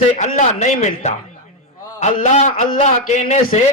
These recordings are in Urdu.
سے اللہ نہیں ملتا، اللہ اللہ کہنے سے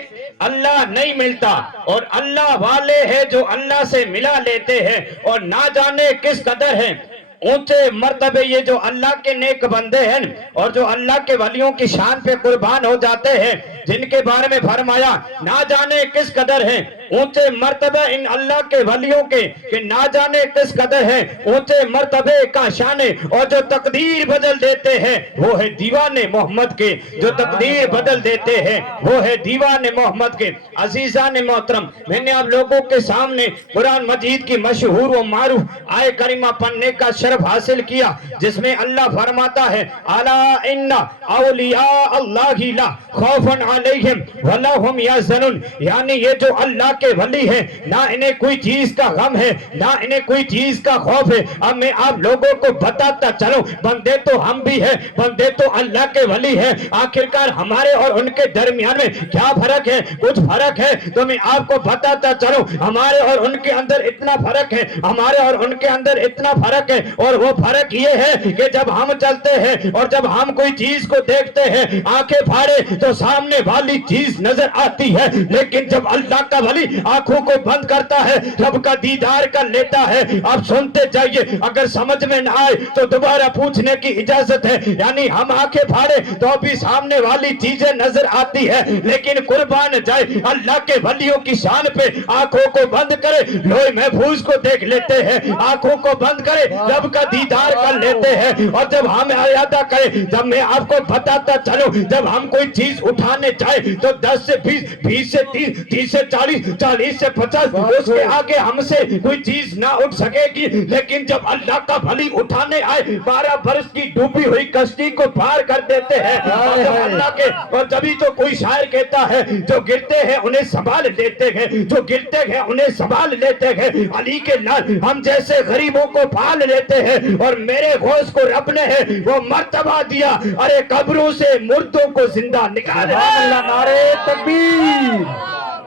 اللہ نہیں ملتا، اور اللہ والے ہیں جو اللہ سے ملا لیتے ہیں، اور نہ جانے کس قدر ہیں اونچے مرتبے یہ جو اللہ کے نیک بندے ہیں اور جو اللہ کے ولیوں کی شان پہ قربان ہو جاتے ہیں، جن کے بارے میں فرمایا نہ جانے کس قدر ہیں اونچے مرتبہ ان اللہ کے ولیوں کے، کہ نہ جانے کس قدر ہیں اونچے مرتبے کا شان، اور جو تقدیر بدل دیتے ہیں وہ ہے دیوان محمد کے، جو تقدیر بدل دیتے ہیں وہ ہے دیوان محمد کے۔ عزیزان محترم، میں نے آپ لوگوں کے سامنے قرآن مجید کی مشہور و معروف آیہ کریمہ پڑھنے کا شرف حاصل کیا، جس میں اللہ فرماتا ہے الا ان اولیاء اللہ لا خوف علیہم ولا هم یحزنون، یعنی یہ جو اللہ کے ولی ہیں نہ انہیں کوئی چیز کا غم ہے نہ انہیں کوئی چیز کا خوف ہے۔ اب میں آپ لوگوں کو بتاتا چلوں، بندے تو ہم بھی ہیں، بندے تو اللہ کے ولی ہیں، آخرکار ہمارے اور ان کے درمیان میں کیا فرق ہے؟ کچھ فرق ہے تو میں آپ کو بتاتا چلوں، ہمارے اور ان کے اندر اتنا فرق ہے، ہمارے اور ان کے اندر اتنا فرق ہے، اور وہ فرق یہ ہے کہ جب ہم چلتے ہیں اور جب ہم کوئی چیز کو دیکھتے ہیں آنکھیں پھاڑے تو سامنے والی چیز نظر آتی ہے، لیکن جب اللہ کا ولی آنکھوں کو بند کرتا ہے رب کا دیدار کر لیتا ہے۔ آپ سنتے جائیے، اگر سمجھ میں نہ آئے تو دوبارہ پوچھنے کی اجازت ہے، یعنی ہم آنکھیں پھاڑے تو بھی سامنے والی چیزیں نظر آتی ہے، لیکن قربان جائے اللہ کے ولیوں کی شان پہ آنکھوں کو بند کرے لوح محفوظ کو دیکھ لیتے ہیں، آنکھوں کو بند کرے رب کا دیدار کر لیتے ہیں۔ اور جب ہم ارادہ کرے، جب میں آپ کو بتاتا چلوں، جب ہم کوئی چیز اٹھانے جائے تو 10 سے 20، 20 سے 30، 30 سے 40، 40 سے 50، اس کے آگے ہم سے کوئی چیز نہ اٹھ سکے گی، لیکن جب اللہ کا ولی اٹھانے آئے 12 برس کی ڈوبی ہوئی کشتی کو پار کر دیتے ہیں، اور جب اللہ کے، اور جبھی تو کوئی شاعر کہتا ہے جو گرتے ہیں انہیں سنبھال لیتے ہیں، جو گرتے ہیں انہیں سنبھال لیتے ہیں، علی کے لال ہم جیسے غریبوں کو پال لیتے ہیں، اور میرے غوث کو رب نے ہے وہ مرتبہ دیا، ارے قبروں سے مردوں کو زندہ نکال۔ اللہ، نعرہ تکبیر،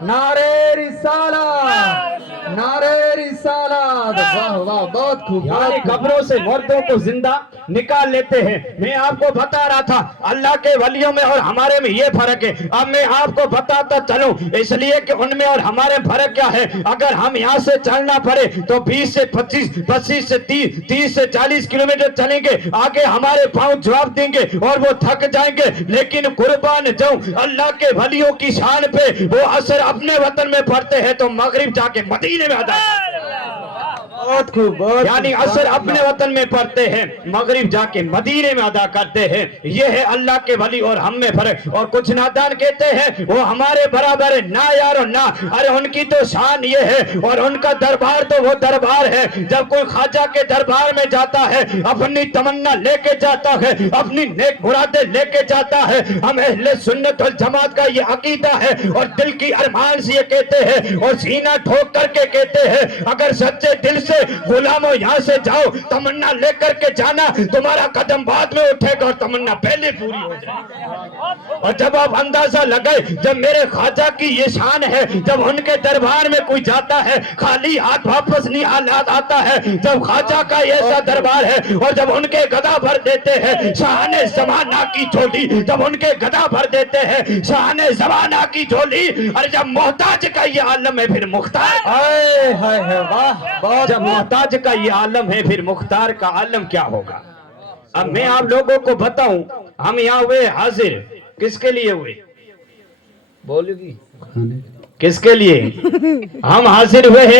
نعرہ رسالت، نعرہ رسالت، واہ واہ، بہت خوب، یعنی قبروں سے مردوں کو زندہ نکال لیتے ہیں۔ میں آپ کو بتا رہا تھا اللہ کے ولیوں میں اور ہمارے میں یہ فرق ہے، اب میں آپ کو بتاتا چلوں، اس لیے کہ ان میں اور ہمارے فرق کیا ہے۔ اگر ہم یہاں سے چلنا پڑے تو 20 سے 25، 25 سے 30، 30 سے 40 کلومیٹر چلیں گے، آگے ہمارے پاؤں جواب دیں گے اور وہ تھک جائیں گے، لیکن قربان جاؤں اللہ کے ولیوں کی شان پہ وہ اثر اپنے وطن میں پڑھتے ہیں تو مغرب جا کے مدینے میں ادا کرتے ہیں، بہت خوب، بہت یعنی اثر اپنے وطن میں پڑھتے ہیں مغرب جا کے مدینے میں ادا کرتے ہیں۔ یہ ہے اللہ کے ولی اور ہم میں فرق۔ اور کچھ نادان کہتے ہیں وہ ہمارے برابر ہے، نہ یارو نہ، ارے ان کی تو شان یہ ہے اور ان کا دربار تو وہ دربار ہے، جب کوئی خواجہ کے دربار میں جاتا ہے اپنی تمنا لے کے جاتا ہے، اپنی نیک مرادیں لے کے جاتا ہے۔ ہم اہل سنت والجماعت کا یہ عقیدہ ہے اور دل کی ارمان سے یہ کہتے ہیں اور سینہ ٹھوک کر کے کہتے ہیں، اگر سچے دل سے غلاموں یہاں سے جاؤ تمنا لے کر کے جانا، تمہارا قدم بعد میں اٹھے گا اور تمنا پہلے پوری ہو جائے گی۔ اور جب آپ اندازہ لگائے، جب میرے خواجہ کی یہ شان ہے، جب ان کے دربار میں کوئی جاتا ہے خالی ہاتھ واپس نہیں آتا ہے، جب خواجہ کا ایسا دربار ہے، اور جب ان کے گدا بھر دیتے ہیں شاہان زمانہ کی جھولی، جب ان کے گدا بھر دیتے ہیں شاہان زمانہ کی جھولی، اور جب محتاج کا یہ عالم ہے پھر مختار، ہائے ہائے ہائے، واہ، بہت جب محتاج کا یہ عالم ہے پھر مختار کا عالم کیا ہوگا۔ اب میں آپ لوگوں کو بتاؤں، ہم یہاں ہوئے حاضر کس کے لیے ہوئے؟ بولو گی کس کے لیے ہم حاضر ہوئے ہیں؟